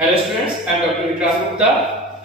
Hello students, I am doctor Vikrant Gupta,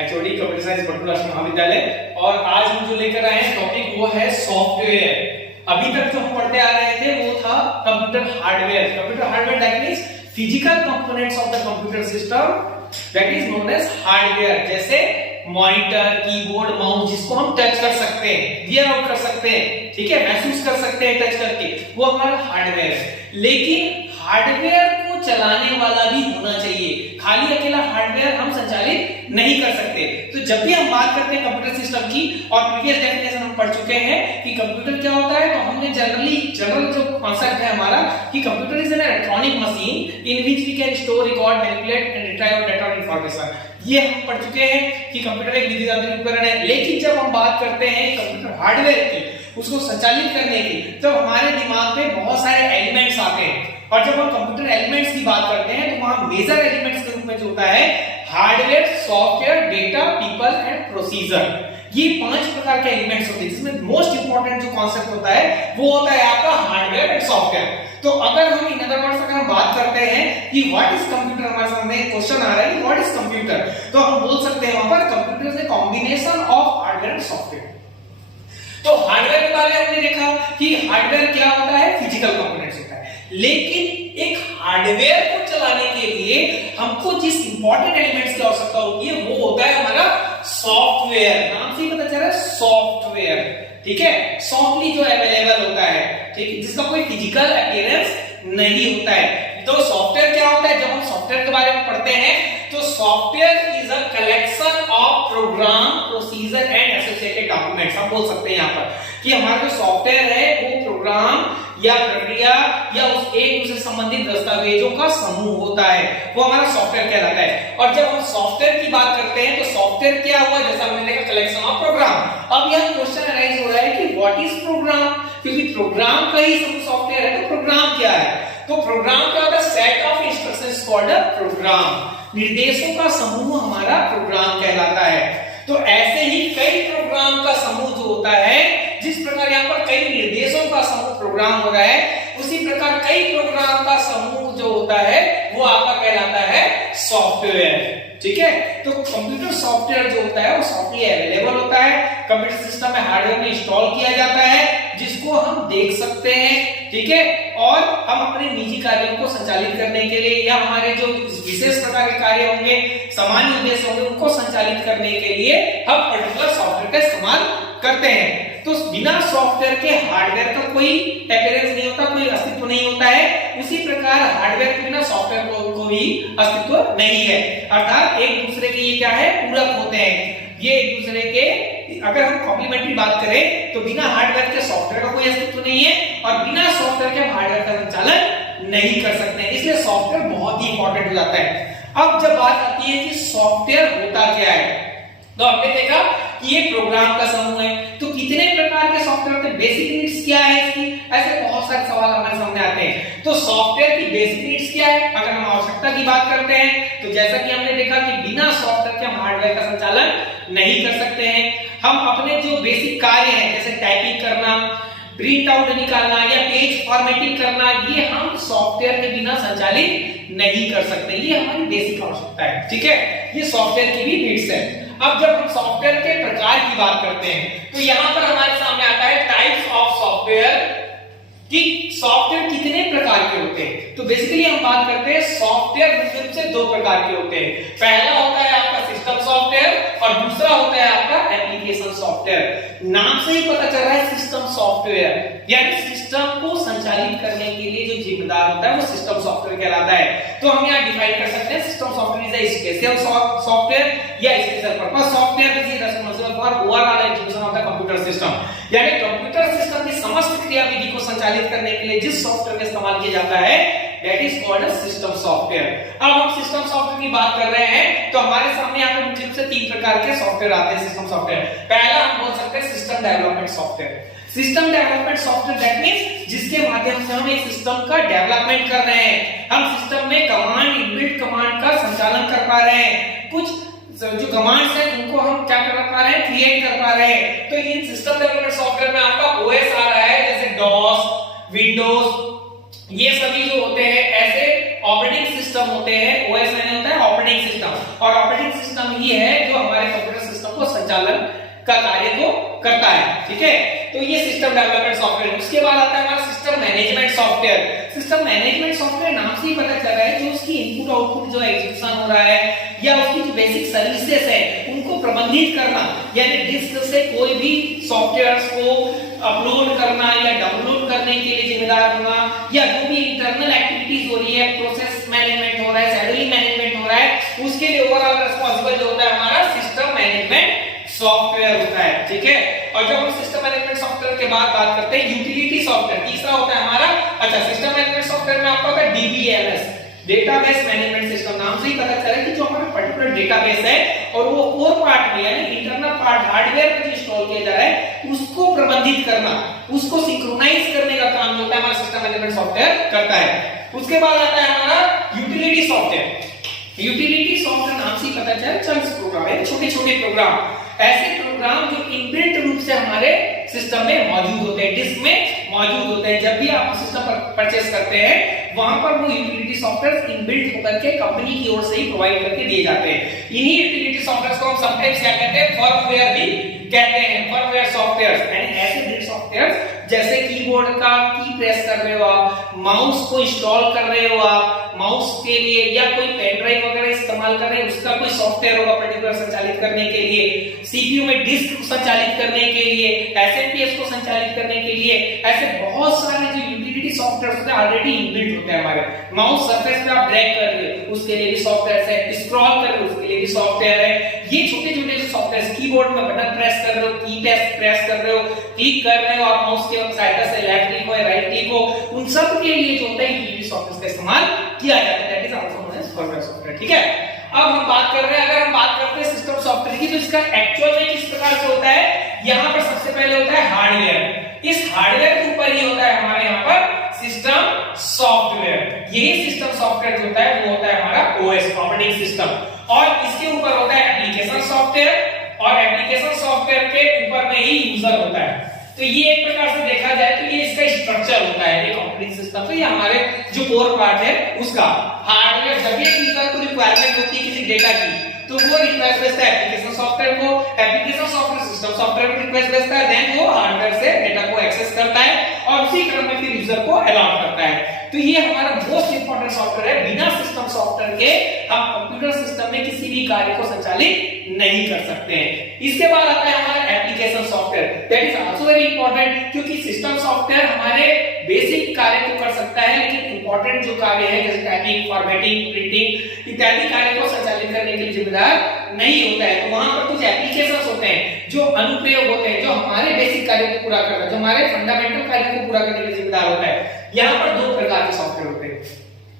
HOD computer science Patna महाविद्यालय। और आज हम जो लेकर आए हैं टॉपिक वो है सॉफ्टवेयर। अभी तक जो हम पढ़ते आ रहे थे वो था computer hardware. Computer hardware that means physical components of the computer system that is known as hardware, जैसे मॉनिटर, कीबोर्ड, माउस, जिसको हम टच कर सकते हैं, वियर आउट कर सकते हैं, ठीक है, महसूस कर सकते हैं टच करके, वो हमारा हार्डवेयर है। लेकिन हार्डवेयर को चलाने वाला भी होना चाहिए, खाली अकेला हार्डवेयर हम संचालित नहीं कर सकते। तो जब भी हम बात करते हैं कंप्यूटर सिस्टम की, और प्रीवियस डेफिनेशन हम पढ़ चुके हैं कि कंप्यूटर क्या होता है, तो हमने जनरल जो कॉन्सेप्ट है हमारा कि computer is an electronic machine in which we can store, record, manipulate and retrieve data और इंफॉर्मेशन। ये हम पढ़ चुके हैं कि कंप्यूटर एक विद्युत उपकरण है। लेकिन जब हम बात करते हैं कंप्यूटर हार्डवेयर की, उसको संचालित करने की, तो हमारे दिमाग में बहुत सारे एलिमेंट्स आते हैं। और जब हम कंप्यूटर एलिमेंट्स की बात करते हैं तो वहां मेजर एलिमेंट्स के रूप में जो होता है hardware, software, data, people and procedure. ये 5 प्रकार के एलिमेंट्स होते हैं, जिसमें मोस्ट इंपॉर्टेंट जो कॉन्सेप्ट होता है वो होता है आपका हार्डवेयर एंड सॉफ्टवेयर। तो अगर हम इन अदर वर्ड्स अगर हम बात करते हैं कि व्हाट इज कंप्यूटर, हमारे सामने क्वेश्चन आ रहा है कि व्हाट इज कंप्यूटर, तो हम बोल सकते हैं वहां पर computer is a combination of hardware and software. तो हार्डवेयर के बारे में हमने देखा कि हार्डवेयर क्या होता है, फिजिकल कंपोनेंट्स होता है। लेकिन एक हार्डवेयर को चलाने के लिए हमको जिस इंपॉर्टेंट एलिमेंट्स की आवश्यकता होती है वो होता है हमारा सॉफ्टवेयर। नाम से ही पता चल रहा है सॉफ्टवेयर, ठीक है, सॉफ्टली जो अवेलेबल होता है, ठीक है, जिसका कोई फिजिकल अपीयरेंस नहीं होता है। तो सॉफ्टवेयर क्या होता है, जब हम सॉफ्टवेयर के बारे में पढ़ते हैं तो software is a collection of program, procedure and associated documents. हम बोल सकते हैं यहाँ पर कि हमारा जो सॉफ्टवेयर है वो प्रोग्राम या प्रक्रिया या उस एक दूसरे संबंधित दस्तावेजों का समूह होता है, वो हमारा सॉफ्टवेयर कहलाता है। और जब हम सॉफ्टवेयर की बात करते हैं तो सॉफ्टवेयर क्या हुआ, जैसा हमने देखा कलेक्शन ऑफ प्रोग्राम। अब यह क्वेश्चन अराइज हो रहा है कि व्हाट इज प्रोग्राम, क्योंकि प्रोग्राम का ही सॉफ्टवेयर है, तो प्रोग्राम क्या है। तो प्रोग्राम क्या होता है, set of instructions called a program, निर्देशों का समूह हमारा प्रोग्राम कहलाता है। तो ऐसे ही कई प्रोग्राम का समूह जो होता है, जिस प्रकार यहाँ पर कई निर्देशों का समूह प्रोग्राम हो रहा है, उसी प्रकार कई प्रोग्राम का समूह जो होता है वो आपका कहलाता है सॉफ्टवेयर, ठीक है। तो कंप्यूटर सॉफ्टवेयर जो होता है वो सॉफ्टली अवेलेबल होता है, कंप्यूटर सिस्टम में हार्डवेयर में इंस्टॉल किया जाता है, जिसको हम देख सकते हैं, ठीक है, और हम अपने निजी कार्यों को संचालित करने के लिए या हमारे जो विशेष प्रकार के कार्य होंगे, सामान्य उद्देश्य होंगे, उनको संचालित करने के लिए हम पर्टिकुलर सॉफ्टवेयर का इस्तेमाल करते हैं। तो बिना सॉफ्टवेयर के हार्डवेयर का कोई अपीयरेंस नहीं होता, कोई अस्तित्व नहीं होता है। उसी प्रकार हार्डवेयर के बिना सॉफ्टवेयर को भी अस्तित्व नहीं है। अर्थात एक दूसरे के ये क्या है, पूरक होते हैं। ये एक दूसरे के, अगर हम कॉम्प्लीमेंट्री बात करें तो बिना हार्डवेयर के सॉफ्टवेयर का कोई अस्तित्व नहीं है, और बिना सॉफ्टवेयर के हार्डवेयर का संचालन नहीं कर सकते हैं। इसलिए सॉफ्टवेयर बहुत ही इंपॉर्टेंट हो जाता है। अब जब बात आती है कि सॉफ्टवेयर होता क्या है, तो हमने देखा कि ये प्रोग्राम का समूह है। तो कितने प्रकार के सॉफ्टवेयर के बेसिक नीड्स क्या है इसकी, ऐसे बहुत सारे सवाल हमारे सामने आते हैं। तो सॉफ्टवेयर की बेसिक नीड्स क्या है, अगर हम आवश्यकता की बात करते हैं तो जैसा कि हमने देखा कि बिना सॉफ्टवेयर के हम हार्डवेयर का संचालन नहीं कर सकते हैं। हम अपने जो बेसिक कार्य हैं, जैसे टाइपिंग करना, प्रिंट आउट निकालना या पेज फॉर्मेटिंग करना, ये हम सॉफ्टवेयर के बिना संचालित नहीं कर सकते। ये हमारी बेसिक आवश्यकता है, ठीक है, ये सॉफ्टवेयर की भी नीड्स है। अब जब हम सॉफ्टवेयर के प्रकार की बात करते हैं तो यहां पर हमारे सामने आता है टाइप्स ऑफ सॉफ्टवेयर, कि सॉफ्टवेयर कितने प्रकार के होते हैं। तो बेसिकली हम बात करते हैं सॉफ्टवेयर मुख्य रूप से 2 प्रकार के होते हैं। पहला होता है आपका सिस्टम सॉफ्टवेयर और दूसरा होता है आपका एप्लीकेशन सॉफ्टवेयर। नाम से ही पता चल रहा है सिस्टम सॉफ्टवेयर, यानी सिस्टम को संचालित करने के लिए जो जिम्मेदार होता है वो सिस्टम सॉफ्टवेयर कहलाता है। तो हम यहाँ डिफाइन कर सकते हैं system software is a special software या special purpose software which is responsible for overall execution of the computer system, यानी कंप्यूटर सिस्टम की समस्त क्रियाविधि को संचालित करने के लिए जिस सॉफ्टवेयर का इस्तेमाल किया जाता है that is called a system software. अब हम सिस्टम सॉफ्टवेयर की बात कर रहे हैं तो हमारे सामने यहाँ पर मुख्य रूप से 3 प्रकार के सॉफ्टवेयर आते हैं सिस्टम सॉफ्टवेयर। पहला हम बोल सकते हैं system development software. System development software that means जिसके माध्यम से हम एक सिस्टम का डेवलपमेंट कर रहे हैं, हम सिस्टम में कमांड, इनबिल्ट कमांड का संचालन कर पा रहे हैं, कुछ जो कमांड्स हैं उनको हम क्या कर पा रहे हैं, क्रिएट कर पा रहे हैं। तो इन सिस्टम डेवलपमेंट सॉफ्टवेयर में आपका ओएस आ रहा है, जैसे डॉस, विंडोज, ये सभी जो होते हैं ऐसे ऑपरेटिंग सिस्टम होते हैं। ओएस यानी होता है ऑपरेटिंग सिस्टम, और ऑपरेटिंग सिस्टम ही है जो हमारे कंप्यूटर सिस्टम को संचालन का कार्य को करता है, ठीक है। तो ये सिस्टम डेवलपमेंट सॉफ्टवेयर। उसके बाद आता है हमारा system management software. System management software नाम से ही पता चल रहा है जो उसकी इनपुट आउटपुट जो एग्जीक्यूशन हो रहा है या उसकी जो बेसिक सर्विसेज है उनको प्रबंधित करना, यानी डिस्क से कोई भी सॉफ्टवेयर्स को अपलोड करना या डाउनलोड करने के लिए जिम्मेदार होना, या जो भी इंटरनल एक्टिविटीज हो रही है, प्रोसेस मैनेजमेंट हो रहा है, शेड्यूलिंग मैनेजमेंट हो रहा है, उसके लिए ओवरऑल रिस्पांसिबल जो होता है हमारा सिस्टम मैनेजमेंट सॉफ्टवेयर होता है, ठीक है। और जब हम सिस्टम मैनेजमेंट सॉफ्टवेयर के बाद बात करते हैं यूटिलिटी सॉफ्टवेयर, तीसरा होता है हमारा, अच्छा सिस्टम मैनेजमेंट सॉफ्टवेयर में आपका होता है डीबीएमएस, डेटाबेस मैनेजमेंट सिस्टम। नाम से ही पता चला कि जो हमारा पर्टिकुलर डेटाबेस है और वो कोर पार्ट में यानी इंटरनल पार्ट हार्डवेयर में जो इंस्टॉल किया जा रहा है उसको प्रबंधित करना, उसको सिंक्रोनाइज करने का काम जो होता है हमारा सिस्टम मैनेजमेंट सॉफ्टवेयर करता है। उसके बाद आता है हमारा यूटिलिटी सॉफ्टवेयर। यूटिलिटी सॉफ्टवेयर नाम से ही पता चला चंक्स प्रोग्राम है, छोटे छोटे प्रोग्राम, ऐसे प्रोग्राम जो इनबिल्ट रूप से हमारे सिस्टम में मौजूद होते हैं, डिस्क में मौजूद होते हैं। जब भी आप सिस्टम पर परचेस करते हैं वहां पर वो यूटिलिटी सॉफ्टवेयर इनबिल्ट होकर के कंपनी की ओर से ही प्रोवाइड करके दिए जाते हैं। इन्हीं यूटिलिटी सॉफ्टवेयर को हम समटाइम्स क्या कहते हैं, फर्मवेयर भी कहते हैं, फर्मवेयर सॉफ्टवेयर। यानी ऐसे बिल्ट सॉफ्टवेयर जैसे कीबोर्ड का की प्रेस कर रहे हो आप, माउस को इंस्टॉल कर रहे हो आप, माउस के लिए या कोई पेन ड्राइव वगैरह इस्तेमाल कर रहे हैं उसका कोई सॉफ्टवेयर होगा पर्टिकुलर संचालित करने के लिए, सीपीयू में डिस्क संचालित करने के लिए, एसएमपीएस को संचालित करने के लिए, ऐसे बहुत सारे जो यूटिलिटी सॉफ्टवेयर होते हैं ऑलरेडी इनबिल्ट होते हैं हमारे। माउस सरफेस पे आप ड्रैग कर रहे हो उसके लिए भी सॉफ्टवेयर है, स्क्रॉल कर रहे हो उसके लिए भी सॉफ्टवेयर है। ये छोटे छोटे जो सॉफ्टवेयर, कीबोर्ड में बटन प्रेस कर रहे हो, की प्रेस कर रहे हो, क्लिक कर रहे हो और माउस के सहायता से लेफ्ट क्लिक हो या राइट क्लिक हो, उन सब के लिए जो होता है यूटिलिटी सॉफ्टवेयर का इस्तेमाल किया जाता है, that is also known as firmware software, ठीक है। अब हम बात कर रहे हैं, अगर हम बात करते हैं सिस्टम सॉफ्टवेयर की तो इसका एक्चुअल में किस प्रकार से होता है, यहां पर सबसे पहले होता है हार्डवेयर। इस हार्डवेयर के ऊपर ही होता है हमारे यहां पर सिस्टम सॉफ्टवेयर। यही सिस्टम सॉफ्टवेयर जो होता है वो होता है हमारा ओएस, ऑपरेटिंग सिस्टम, और इसके ऊपर होता है एप्लीकेशन सॉफ्टवेयर और एप्लीकेशन सॉफ्टवेयर के ऊपर में ही यूजर होता है। तो ये एक प्रकार से देखा जाए तो ये इसका स्ट्रक्चर होता है एक ऑपरेटिंग सिस्टम का, ये हमारे जो कोर पार्ट है उसका। हार्डवेयर जब भी यूजर को रिक्वायरमेंट होती है किसी डेटा की तो वो रिक्वेस्ट भेजता है एप्लीकेशन सॉफ्टवेयर को, एप्लीकेशन सॉफ्टवेयर सिस्टम सॉफ्टवेयर को रिक्वेस्ट भेजता है, देन वो हार्डवेयर से डेटा को एक्सेस करता है और उसी क्रम में फिर यूजर को अलाउ करता है। तो ये हमारा मोस्ट इंपॉर्टेंट सॉफ्टवेयर है। बिना सिस्टम सॉफ्टवेयर के हम कंप्यूटर सिस्टम में किसी भी कार्य को संचालित नहीं कर सकते हैं। इसके बाद आता है हमारा application software, that is also very important, क्योंकि सिस्टम सॉफ्टवेयर हमारे बेसिक कार्य को कर सकता है लेकिन इंपॉर्टेंट जो कार्य है जैसे टाइपिंग, फॉर्मेटिंग, प्रिंटिंग इत्यादि कार्य को संचालित करने के लिए जिम्मेदार नहीं होता है। तो वहां पर कुछ एप्लीकेशंस होते हैं जो अनुप्रयोग होते हैं जो हमारे बेसिक कार्य को पूरा करता है, जो हमारे फंडामेंटल कार्य को पूरा करने के लिए जिम्मेदार होता है। यहाँ पर दो प्रकार के सॉफ्टवेयर होते हैं,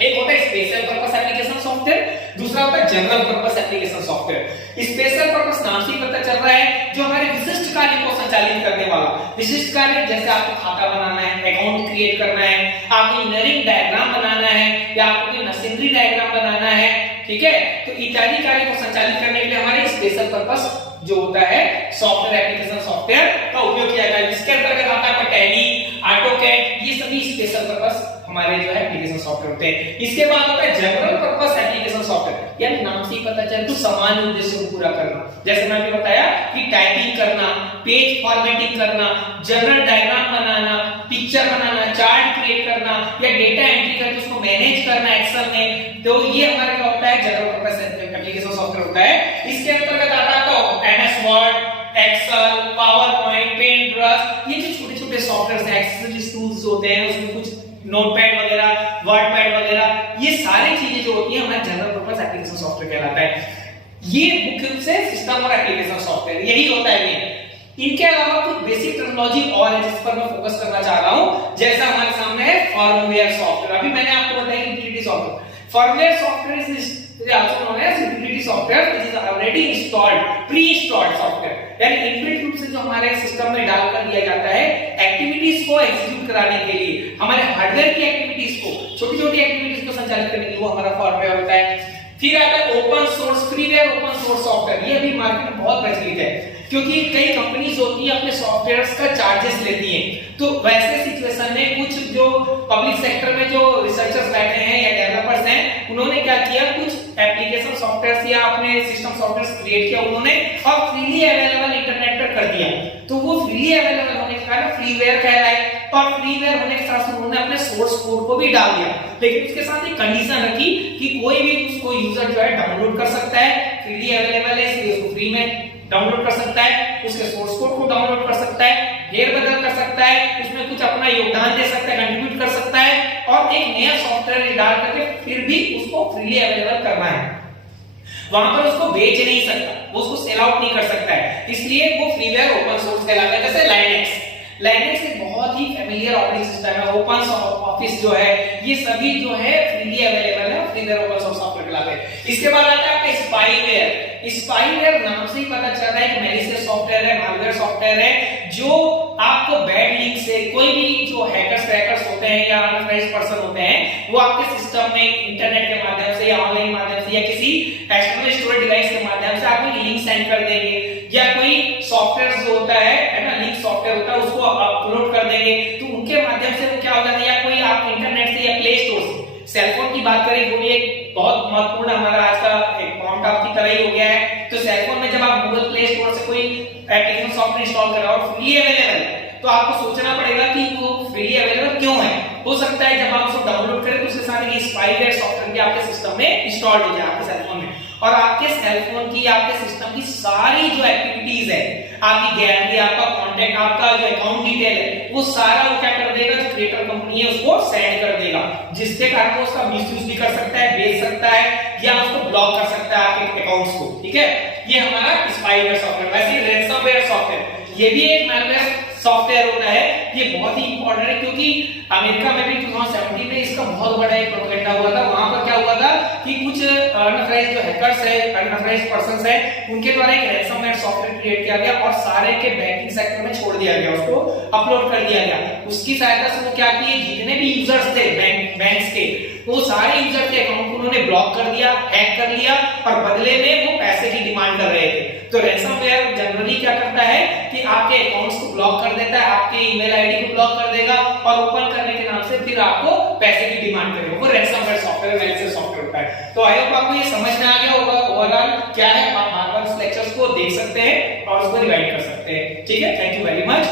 एक होता है स्पेशल पर्पस एप्लीकेशन सॉफ्टवेयर, दूसरा होता है general purpose application software. Special purpose नाम से ही पता चल रहा है जो हमारे विशिष्ट कार्य को संचालित करने वाला। विशिष्ट कार्य जैसे आपको खाता बनाना है, अकाउंट क्रिएट करना है, आपको इंजीनियरिंग डायग्राम बनाना है या आपको कोई मशीनरी डायग्राम बनाना है, ठीक है। तो इत्यादि कार्य को संचालित करने के लिए हमारे स्पेशल पर्पस जो होता है सॉफ्टवेयर एप्लीकेशन सॉफ्टवेयर का उपयोग किया जाता है, जिसके अंतर्गत आता है टैली, ऑटोकैड, ये सभी स्पेशल पर्पस हमारे जो है एप्लीकेशन सॉफ्टवेयर होते हैं। इसके बाद होता है जनरल पर्पस एप्लीकेशन सॉफ्टवेयर, यानी नाम से ही पता चले तो सामान्य उद्देश्य को पूरा करना, जैसे मैंने बताया कि टाइपिंग करना, पेज फॉर्मेटिंग करना, जनरल डायग्राम बनाना, पिक्चर बनाना, चार्ट क्रिएट करना या डेटा एंट्री करके उसको मैनेज करना एक्सेल में, तो ये हमारे क्या होता है जनरल पर्पस एप्लीकेशन सॉफ्टवेयर होता है। इसके अंतर्गत आता है MS Word, Excel, PowerPoint, paint brush, ये जो छोटे छोटे सॉफ्टवेयर हैं, एक्सेसरीज टूल्स होते हैं, उसमें कुछ नोटपैड वगैरह, वर्डपैड वगैरह, ये सारी चीजें जो होती है हमारा जनरल पर्पस एप्लीकेशन सॉफ्टवेयर कहलाता है। ये मुख्य रूप से सिस्टम और एप्लीकेशन सॉफ्टवेयर यही होता है ये। इनके अलावा कुछ बेसिक टेक्नोलॉजी और है जिस पर मैं फोकस करना चाह रहा हूं, जैसा हमारे सामने है फर्मवेयर सॉफ्टवेयर। अभी मैंने आपको बताया utility software, firmware software is also known as utility software which is already installed, pre-installed software, यानी इनबिल्ट रूप से जो हमारे सिस्टम में डालकर दिया जाता है एक्टिविटीज को एग्जीक्यूट कराने के लिए, हमारे हार्डवेयर की एक्टिविटीज को, छोटी छोटी एक्टिविटीज को संचालित करने के लिए वो हमारा फर्मवेयर होता है। फिर आता है open source, freeware open source software, ये अभी मार्केट में बहुत प्रचलित है क्योंकि कई कंपनीज होती है अपने सॉफ्टवेयर्स का चार्जेस लेती हैं। तो वैसे सिचुएशन में कुछ जो पब्लिक सेक्टर में जो रिसर्चर्स बैठे हैं या डेवलपर्स हैं, उन्होंने क्या किया, कुछ एप्लीकेशन सॉफ्टवेयर सॉफ्टवेयर या अपने सिस्टम सॉफ्टवेयर क्रिएट किया उन्होंने और फ्रीली अवेलेबल इंटरनेट पर कर दिया, तो वो फ्रीली अवेलेबल होने के कारण फ्रीवेयर कहलाए। और फ्रीवेयर होने के साथ उन्होंने अपने सोर्स कोड को भी डाल दिया, लेकिन उसके साथ एक कंडीशन रखी कि कोई भी उसको यूजर जो है डाउनलोड कर सकता है, फ्रीली अवेलेबल है इसलिए उसको फ्री में डाउनलोड कर सकता है, उसके सोर्स कोड को डाउनलोड कर सकता है, फेरबदल कर सकता है, उसमें कुछ अपना योगदान दे सकता है, कंट्रीब्यूट कर सकता है और एक नया सॉफ्टवेयर डाल करके फिर भी उसको फ्रीली अवेलेबल करना है। वहां पर उसको बेच नहीं सकता, वो उसको सेल आउट नहीं कर सकता है, इसलिए वो फ्रीवेयर ओपन सोर्स कहलाता है। जैसे लाइनेक्स एक बहुत ही फेमिलियर ऑपरेटिंग सिस्टम है, ओपन ऑफिस जो है ये सभी जो है फ्रीली अवेलेबल है, फ्रीवेयर ओपन सोर्स सॉफ्टवेयर कहलाते हैं। इसके बाद आता है आपका स्पाईवेयर नाम से ही पता चल रहा है कि मैलिशियस सॉफ्टवेयर है, मालवेयर सॉफ्टवेयर है जो आपको बैड लिंक से कोई भी जो हैकर्स क्रैकर्स होते हैं या अनऑथराइज्ड पर्सन होते हैं वो आपके सिस्टम में इंटरनेट के माध्यम से या ऑनलाइन माध्यम से या किसी एक्सटर्नल स्टोरेज डिवाइस के माध्यम से आपको लिंक सेंड कर देंगे, या कोई सॉफ्टवेयर जो होता है ना, लिंक सॉफ्टवेयर होता है उसको अपलोड कर देंगे, तो उनके माध्यम से वो क्या हो जाता है, या कोई आप इंटरनेट से या प्ले स्टोर से सेलफोन की बात करें, वो भी एक बहुत महत्वपूर्ण हमारा आज का एक पॉइंट ऑफ की तरह ही हो गया है। तो सेलफोन में जब आप गूगल प्ले स्टोर से कोई एप्लीकेशन सॉफ्टवेयर इंस्टॉल कर रहे हो और फ्री अवेलेबल, तो आपको सोचना पड़ेगा कि वो फ्री अवेलेबल क्यों है। हो सकता है जब आप उसको डाउनलोड करें तो उसके साथ एक स्पाईवेयर सॉफ्टवेयर भी आपके सिस्टम में इंस्टॉल हो जाए आपके सेलफोन में, और आपके सेलफोन की आपके सिस्टम की सारी जो एक्टिविटीज है, आपकी गैलरी, आपका कांटेक्ट, आपका जो अकाउंट डिटेल है, वो सारा वो क्या कर देगा, जो क्रिएटर कंपनी है उसको सेंड कर देगा, जिसके कारण वो उसका मिसयूज भी कर सकता है, बेच सकता है या उसको ब्लॉक कर सकता है आपके अकाउंट्स को। ठीक है, ये हमारा स्पाईवेयर सॉफ्टवेयर। वैसे रैनसमवेयर सॉफ्टवेयर ये भी एक मैलवेयर सॉफ्टवेयर होता है, ये बहुत ही इंपॉर्टेंट है क्योंकि अमेरिका में भी 2017 में इसका बहुत बड़ा एक प्रोपेगेंडा हुआ था। वहां पर क्या हुआ था कि कुछ अनऑथराइज्ड जो हैकर्स है, अनऑथराइज्ड पर्संस है, उनके द्वारा एक रैनसमवेयर सॉफ्टवेयर क्रिएट किया गया और सारे के बैंकिंग सेक्टर में छोड़ दिया गया, उसको अपलोड कर दिया गया। उसकी सहायता से वो क्या किए, जितने भी यूजर्स थे बैंक्स के, वो सारे यूजर के अकाउंट को उन्होंने ब्लॉक कर दिया, हैक कर लिया और बदले में वो पैसे की डिमांड कर रहे थे। तो रैनसमवेयर जनरली क्या करता है कि आपके अकाउंट्स को ब्लॉक कर देता है, आपके ईमेल आईडी को ब्लॉक कर देगा और ओपन करने के नाम से फिर आपको पैसे की डिमांड करेगा। वो रैनसमवेयर सॉफ्टवेयर, मैलिशियस सॉफ्टवेयर होता है। तो आई होप आपको ये समझ में आ गया होगा ओवरऑल क्या है। आप बार-बार इस लेक्चर्स को देख सकते हैं और उसको रिवाइज कर सकते हैं। ठीक है, थैंक यू वेरी मच।